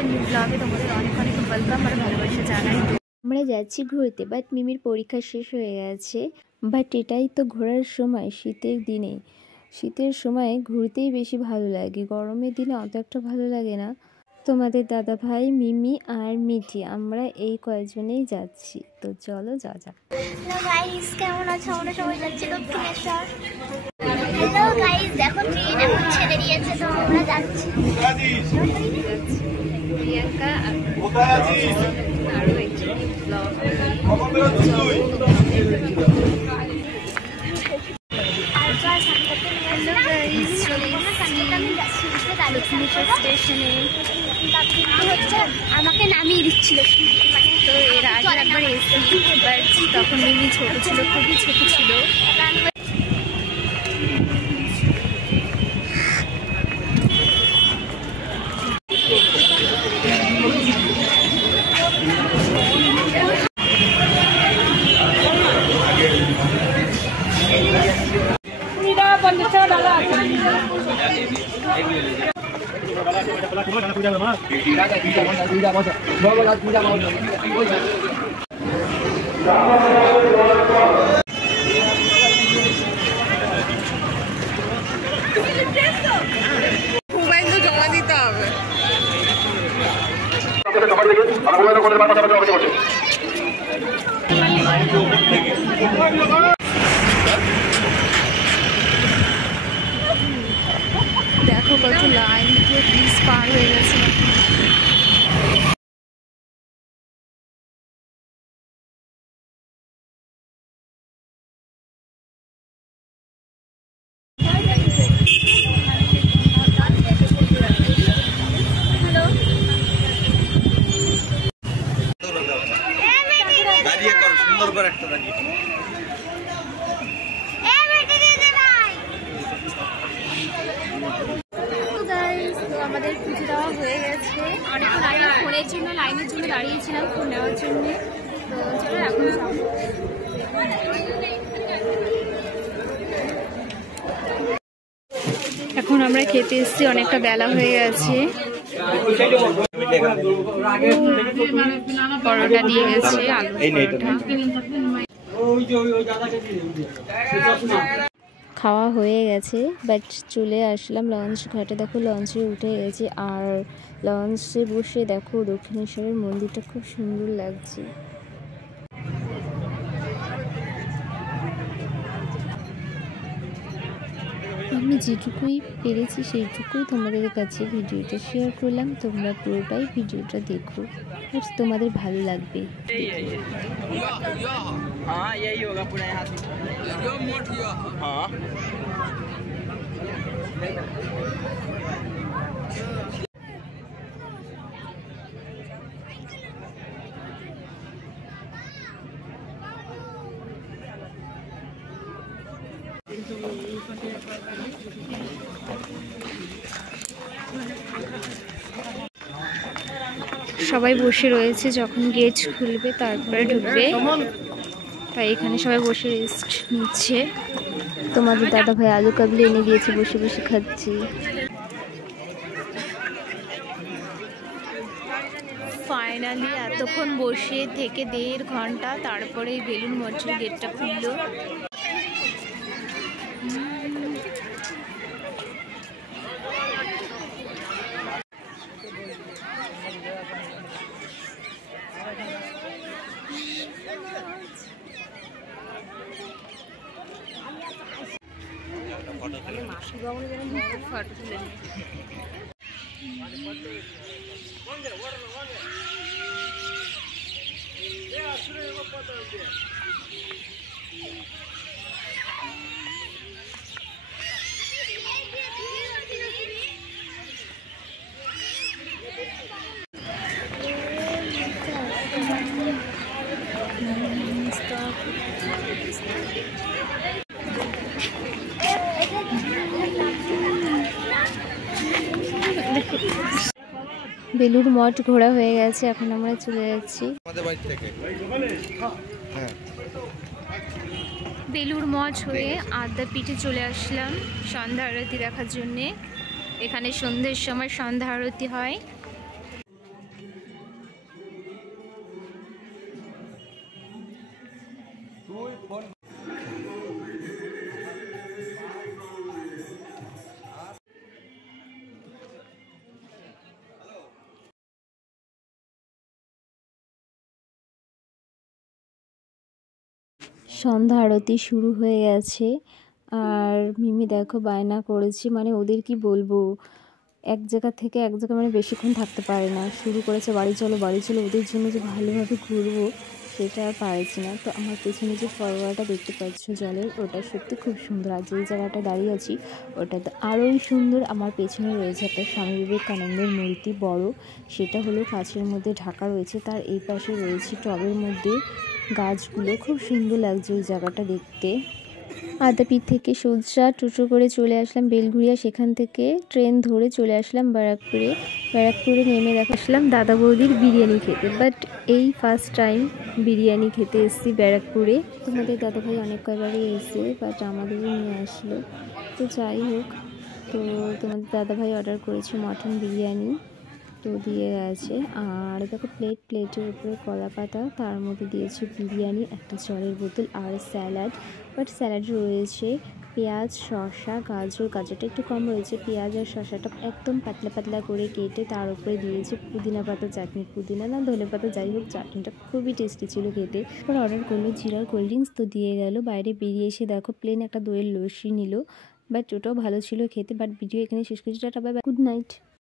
একটা নিউ ব্লগে তোমাদের অনেক অনেক ওয়েলকাম আর ভালোবাসা জানাই। আমরা যাচ্ছি ঘুরতে, বাট মিমির পরীক্ষা শেষ হয়ে গেছে। বাট এটাই তো ঘোরার সময়, শীতের দিনে। শীতের সময় ঘুরতেই বেশি ভালো লাগে, গরমের দিনে অত একটা ভালো লাগে না। তোমাদের দাদা ভাই, মিমি আর মিঠি, আমরা এই কয়েকজনেই যাচ্ছি। তো চলো যা যাক। হ্যালো গাইস, কেমন আছো? আমরা সবাই যাচ্ছি দক্ষিণেশ্বর। হ্যালো গাইস, দেখো ট্রেন এখন ছেড়ে দিয়েছে, তো আমরা যাচ্ছি। প্রিয়াঙ্কা স্টেশনে আমাকে নামিয়ে দিচ্ছিল, তো এর আগে একবার এসি, বাট তখন মিমি ছোট ছিল, খুবই ছোট ছিল। মোবাইল তো জমা দিতে হবে। দেখো কত লাইন দিয়ে ব্রিজ পার হয়ে গেছে। দাঁড়িয়ে করো, সুন্দর করে একটা দাঁড়িয়ে। আমাদের পুজো দেওয়া হয়ে গেছে। অনেকক্ষণ আগে ফোনের জন্য লাইনের জন্য দাঁড়িয়েছিলাম, ফোন নেওয়ার জন্য। তো চলো এখন এখন আমরা খেতে এসেছি, অনেকটা বেলা হয়ে গেছে। পরোটা দিয়ে গেছে, আলু পরোটা। খাওয়া হয়ে গেছে, বাট চলে আসলাম লঞ্চ ঘাটে। দেখো লঞ্চে উঠে গেছি, আর লঞ্চে বসে দেখো দক্ষিণেশ্বরের মন্দিরটা খুব সুন্দর লাগছে। আমি যেটুকুই পেরেছি সেইটুকুই তোমাদের কাছে ভিডিওটা শেয়ার করলাম। তোমরা পুরোটাই ভিডিওটা দেখো, আর তোমাদের ভালো লাগবে। সবাই বসে রয়েছে, যখন গেট খুলবে তারপরে ঢুকবে, তাই এখানে সবাই বসে রেস্ট নিচ্ছে। তোমাদের দাদা ভাই আলু কাবলি এনে দিয়েছে, বসে বসে খাচ্ছি। ফাইনালি এতক্ষণ বসে থেকে 1.5 ঘন্টা তারপরে বেলুন মঠের গেটটা খুললো। বেলুড় মঠ ঘোরা হয়ে গেছে, এখন আমরা চলে যাচ্ছি বেলুড় মঠ হয়ে আদ্যাপীঠে চলে আসলাম সন্ধ্যা আরতি দেখার জন্যে। এখানে সন্ধ্যের সময় সন্ধ্যা আরতি হয়। সন্ধ্যা আরতি শুরু হয়ে গেছে। আর মিমি দেখো বায়না করেছে, মানে ওদের কি বলবো, এক জায়গা থেকে এক জায়গা মানে বেশিক্ষণ থাকতে পারে না, শুরু করেছে বাড়ি চলো বাড়ি চলো। ওদের জন্য যে ভালোভাবে ঘুরবো সেটা আর পারছি না। তো আমার পেছনে যে ফরওয়ার্ডটা দেখতে পাচ্ছ জলের, ওটা সত্যি খুব সুন্দর। আর যেই জায়গাটা দাঁড়িয়ে আছি ওটা তো আরোই সুন্দর। আমার পেছনে রয়েছে একটা স্বামী বিবেকানন্দের মূর্তি বড়, সেটা হলো কাচের মধ্যে ঢাকা রয়েছে। তার এই পাশে রয়েছে টবের মধ্যে গাছগুলো, খুব সুন্দর লাগছে ওই জায়গাটা দেখতে। আদ্যাপীঠ থেকে সোজা টোটো করে চলে আসলাম বেলঘুরিয়া, সেখান থেকে ট্রেন ধরে চলে আসলাম ব্যারাকপুরে। ব্যারাকপুরে নেমে আসলাম দাদা বৌদির বিরিয়ানি খেতে। বাট এই ফার্স্ট টাইম বিরিয়ানি খেতে এসেছি ব্যারাকপুরে। তোমাদের দাদাভাই অনেক কয়বারই এসে, বাট আমাদেরও নিয়ে আসলো। তো যাই হোক, তো তোমাদের দাদাভাই অর্ডার করেছে মটন বিরিয়ানি, তো দিয়ে গেছে। আর দেখো প্লেটের উপরে কলা পাতা, তার মধ্যে দিয়েছে বিরিয়ানি, একটা জলের বোতল আর স্যালাড। বাট স্যালাড রয়েছে পেঁয়াজ, শসা, গাজরটা একটু কম রয়েছে। পেঁয়াজ আর শসাটা একদম পাতলা পাতলা করে কেটে তার উপরে দিয়েছে পুদিনা পাতা চাটনি, পুদিনা না ধনে পাতা, যাই হোক চাটনিটা খুবই টেস্টি ছিল খেতে। এবার অর্ডার করলো জিরার কোল্ড ড্রিঙ্কস, তো দিয়ে গেল। বাইরে বেরিয়ে এসে দেখো প্লেন একটা দইয়ের লস্যি নিল, বাট ওটাও ভালো ছিল খেতে। বাট ভিডিও এখানে শেষ করছি, tata bye bye, good night.